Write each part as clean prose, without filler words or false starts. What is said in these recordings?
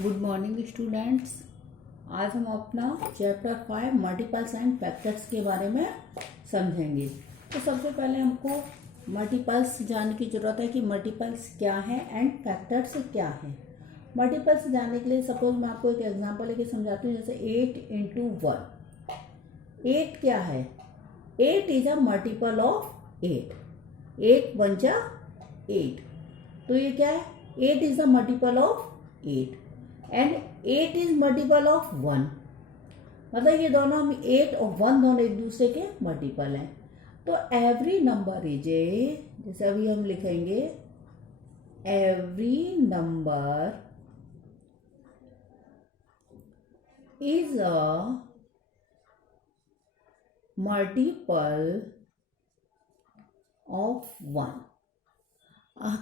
Good morning students. आज हम अपना चैप्टर 5 मल्टीपल्स एंड फैक्टर्स के बारे में समझेंगे। तो सबसे पहले हमको मल्टीपल्स जानने की ज़रूरत है कि मल्टीपल्स क्या है एंड फैक्टर्स क्या है। मल्टीपल्स जानने के लिए सपोज मैं आपको एक एग्जांपल लेके समझाती हूँ। जैसे 8 इंटू 1, 8 क्या है? 8 is a multiple of 8। 8 one जा 8, तो ये क्या है? 8 is a multiple of 8 and 8 is multiple of 1। मतलब ये दोनों हम 8 और 1 दोनों एक दूसरे के मल्टीपल हैं। तो एवरी नंबर इज ए, जैसे अभी हम लिखेंगे every number is a multiple of 1।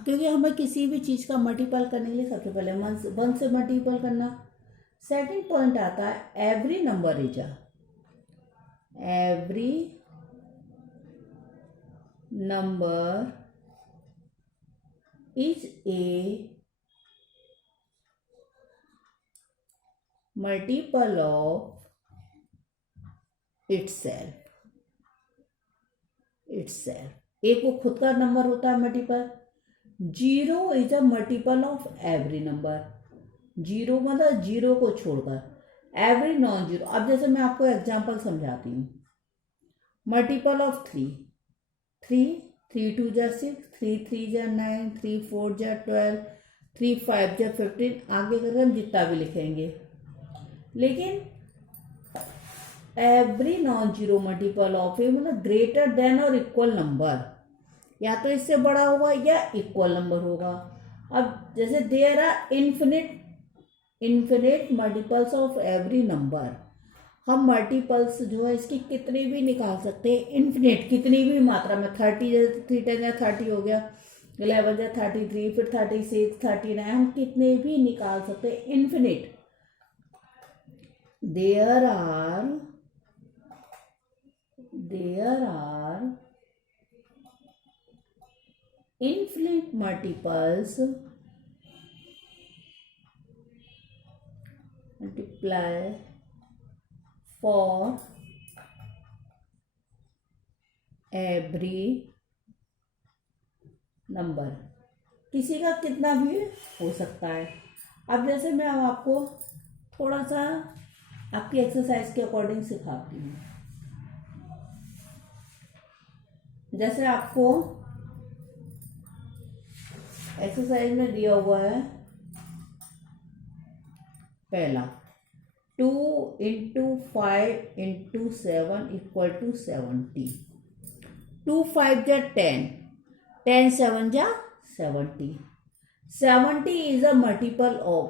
क्योंकि हमें किसी भी चीज़ का मल्टीपल करने के लिए सबसे पहले 1 से मल्टीपल करना। सेकंड पॉइंट आता है every number is a, every number is a multiple of itself. एक वो खुद का नंबर होता है multiple. 0 is a multiple of every number. 0 मतलब 0 को छोड़कर, एवरी नॉन जीरो। अब जैसे मैं आपको एग्जांपल समझाती हूँ। मल्टीपल ऑफ 3, 3 2 जा 6, 3 3 जा 9, 3 4 जा 12, 3 5 जा 15। आगे करके हम जितना भी लिखेंगे, लेकिन every non zero multiple of a मतलब ग्रेटर देन और इक्वल नंबर, या तो इससे बड़ा होगा या इक्वल नंबर होगा। अब जैसे there are infinite multiples of every number. हम मल्टीपल्स जो है इसकी कितनी भी निकाल सकते हैं, इन्फिनिट कितनी भी मात्रा में। 30 3 10 30 हो गया, 11 जा 33, फिर 36 39, हम कितने भी निकाल सकते हैं, infinite. There are infinite multiples multiply for every number। किसी का कितना भी हो सकता है। अब जैसे मैं अब आपको थोड़ा सा आपकी एक्सरसाइज के अकॉर्डिंग सिखाती हूँ। जैसे आपको एक्सरसाइज में दिया हुआ है पहला 2 इंटू 5 इंटू 7 इक्वल टू 70। 2 5 जा 10, 10 7 जा 70। 70 इज अ मल्टीपल ऑफ,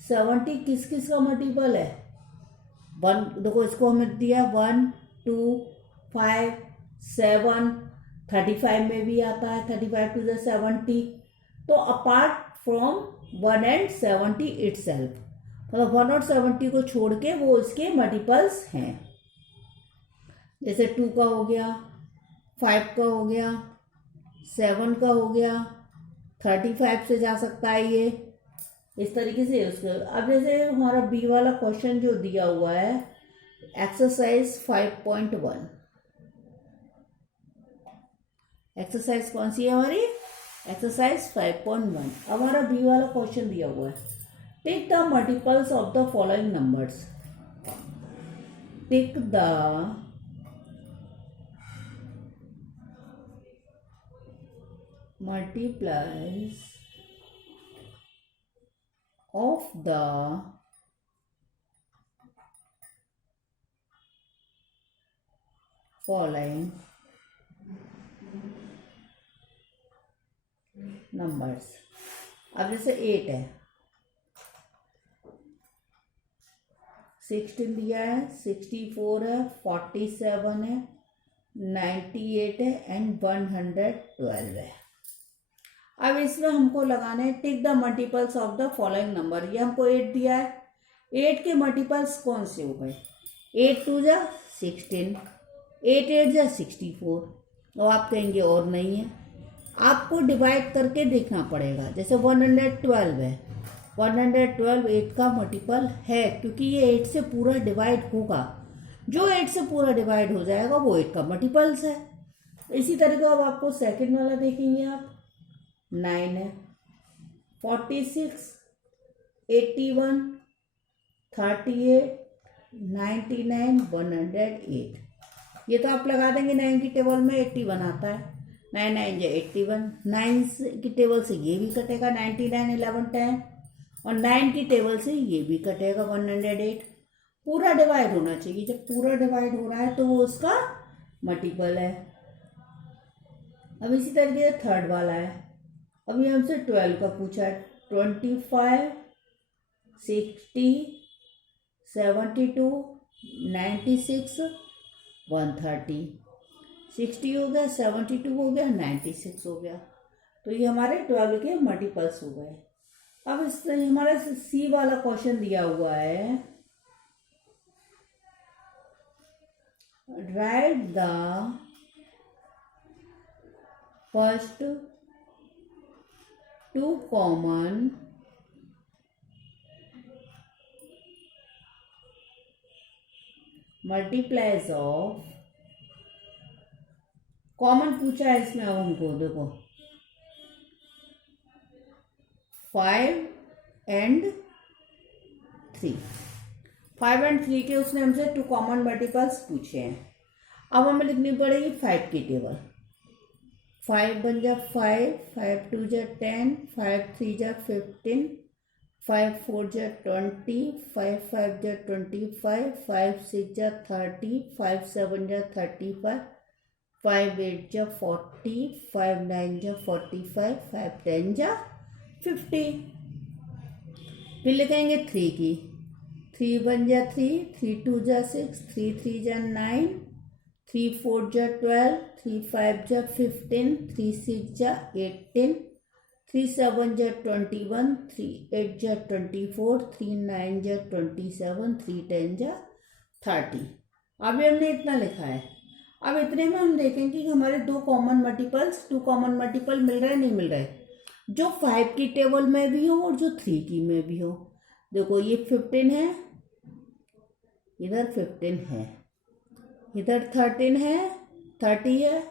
70 किस किस का मल्टीपल है? 1, देखो इसको हमें दिया 1 2 5 7, 35 में भी आता है, 35 टू 70। तो अपार्ट फ्रॉम 1 एंड 70 इटसेल्फ, मतलब 1 और 70 को छोड़ के वो इसके मल्टीपल्स हैं। जैसे 2 का हो गया, 5 का हो गया, 7 का हो गया, 35 से जा सकता है ये, इस तरीके से उसको। अब जैसे हमारा बी वाला क्वेश्चन जो दिया हुआ है एक्सरसाइज 5.1, एक्सरसाइज कौन सी है हमारी? एक्सरसाइज 5.1। अब हमारा बी वाला क्वेश्चन दिया हुआ है, tick the multiples of the following numbers. Tick the multiples of the following numbers. अब जैसे 8 है, 16 दिया है, 64 है, 47 है, 98 है एंड 112 है। अब इसमें हमको लगाना है tick the multiples of the following number. ये हमको 8 दिया है, 8 के मल्टीपल्स कौन से हो गए? 8 2 जा 16, 8 8 जा 64। तो आप कहेंगे और नहीं है, आपको डिवाइड करके देखना पड़ेगा। जैसे 112 है, 112 8 का मल्टीपल है, क्योंकि ये 8 से पूरा डिवाइड होगा। जो 8 से पूरा डिवाइड हो जाएगा वो 8 का मल्टीपल्स है। इसी तरह का अब आपको सेकंड वाला देखेंगे आप। 9 है, 46, 81, 38, 99, 108। ये तो आप लगा देंगे 9 की टेबल में 81 आता है। 9 9 जो 81, 9 की टेबल से ये भी कटेगा 99, 11, 10, और 9 की टेबल से ये भी कटेगा 108। पूरा डिवाइड होना चाहिए। जब पूरा डिवाइड हो रहा है तो वो उसका मल्टीपल है। अब इसी तरीके से थर्ड वाला है। अभी हमसे 12 का पूछा है। 25, 60, 72, 96, 130। 60 हो गया, 72 हो गया, 96 हो गया। तो ये हमारे 12 के मल्टीपल्स हो गए। अब इस हमारा सी वाला क्वेश्चन दिया हुआ है। Right the first 2 common multiplies of, common पूछा है इसमें। अब हमको देखो 5 and 3, 5 and 3 के उसने हमसे 2 कॉमन मल्टीपल्स पूछे हैं। अब हमें लिखनी पड़ेगी 5 की टेबल। 5 बन जा 5, 5 2 जा 10, 5 3 जा 15, 5 4 जा 20, 5 5 जा 25, 5 6 जा 30, 5 7 जा 35, 5 8 जा 40, 5 9 जा 45, 5 10 जा 50। फिर लिखेंगे 3 की। 3 बन जा 3, 3 2 जा 6, 3 3 जा 9, 3 4 जा 12, 3 5 जा 15, 3 6 जा 18, 3 7 जा 21, 3 8 जा 24, 3 9 जा 27, 3 10 जा 30। अभी हमने इतना लिखा है। अब इतने में हम देखेंगे कि हमारे 2 कॉमन मल्टीपल मिल रहे नहीं मिल रहे, जो 5 की टेबल में भी हो और जो 3 की में भी हो। देखो ये 15 है, इधर 15 है, इधर 13 है, 30 है,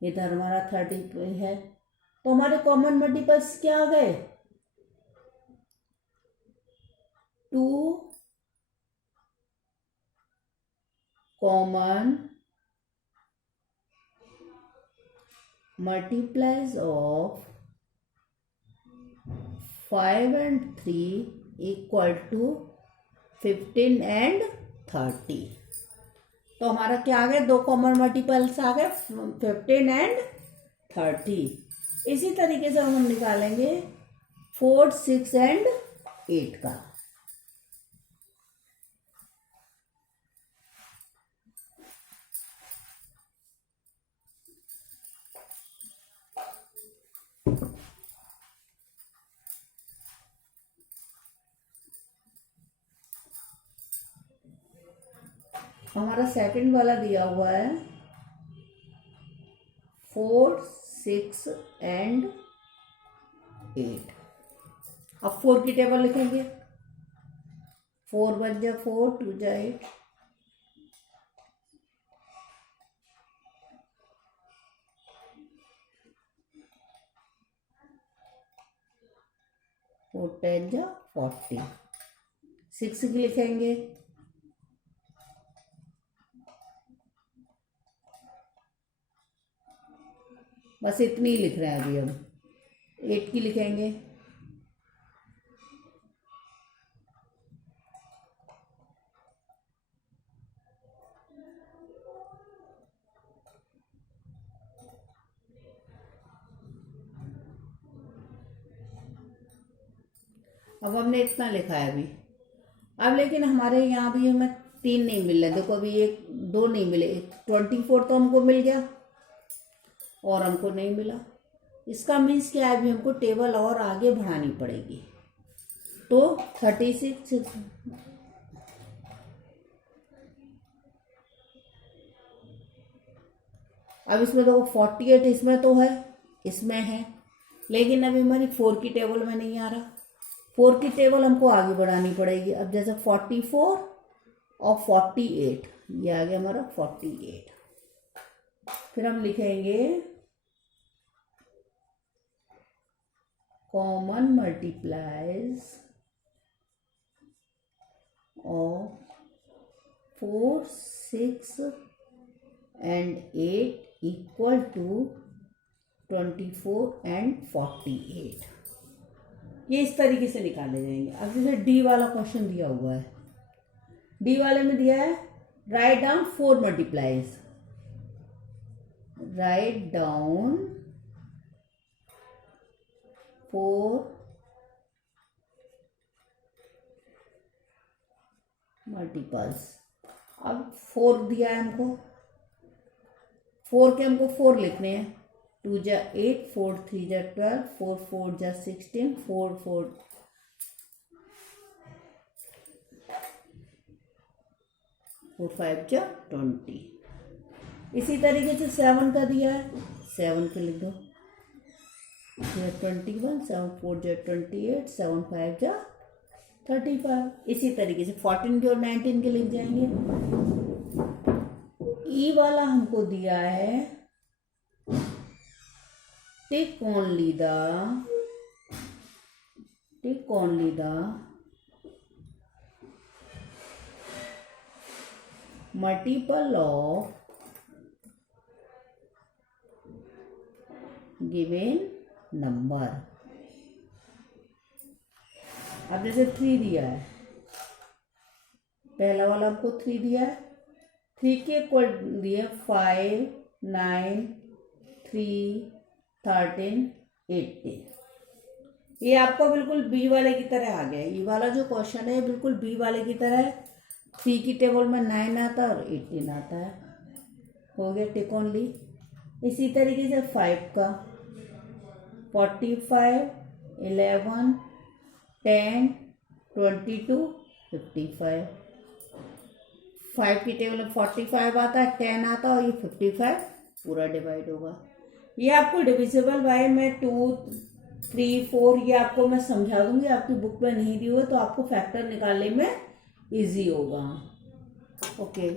इधर हमारा 30 है। तो हमारे कॉमन मल्टीपल्स क्या आ गए? 2 common multiplies of 5 and 3 equal to 15 and 30। तो हमारा क्या आ गया? 2 कॉमन मल्टीपल्स आ गए 15 and 30। इसी तरीके से हम निकालेंगे 4 6 and 8 का। हमारा सेकंड वाला दिया हुआ है 4 6 and 8। अब 4 की टेबल लिखेंगे। 4 बन जा 4, 2 जा 8, 4 10 जा 40। 6 की लिखेंगे। बस इतनी ही लिख रहे हैं अभी। हम 8 की लिखेंगे। अब हमने इतना लिखा है अभी। अब लेकिन हमारे यहाँ भी हमें 3 नहीं मिल रहे। देखो अभी 1 2 नहीं मिले। 24 तो हमको मिल गया और हमको नहीं मिला। इसका मीन्स क्या है? अभी हमको टेबल और आगे बढ़ानी पड़ेगी। तो 36, अब इसमें देखो 48 इसमें तो है, इसमें है, लेकिन अभी हमारी 4 की टेबल में नहीं आ रहा। 4 की टेबल हमको आगे बढ़ानी पड़ेगी। अब जैसे 44 और 48, ये आ गया हमारा 48। फिर हम लिखेंगे common multiplies of 4, 6 and 8 equal to 24 and 48। ये इस तरीके से निकाले जाएंगे। अब जैसे डी वाला क्वेश्चन दिया हुआ है, डी वाले में दिया है write down 4 multiplies, write down 4 multiples. अब 4 दिया है हमको, 4 के हमको 4 लिखने हैं। 2 जा 8, 4 3 जा 12, 4 4 जा 16, 4 4 4 5 जा 20। इसी तरीके से 7 का दिया है, 7 के लिख दो, 21, 7 4 जा 28, 7 5 जा 35। इसी तरीके से 14 के और 19 के लिख जाएंगे। ई वाला हमको दिया है tick only the multiple of given number. अब जैसे 3 दिया है, पहला वाला हमको 3 दिया है, 3 के इक्वल दिए 5, 9, 3, 13, 18। ये आपको बिल्कुल बी वाले की तरह आ गया। ये वाला जो क्वेश्चन है बिल्कुल बी वाले की तरह है। 3 की टेबल में 9 आता है और 18 आता है। हो गया टिक ओनली। इसी तरीके से 5 का 45, 11, 10, 22, 55। 5 की टेबल में 45 आता है, 10 आता है और ये 55 पूरा डिवाइड होगा। ये आपको डिविजिबल बाय में 2, 3, 4 ये आपको मैं समझा दूंगी। आपकी बुक में नहीं दी हुई तो आपको फैक्टर निकालने में इजी होगा। ओके।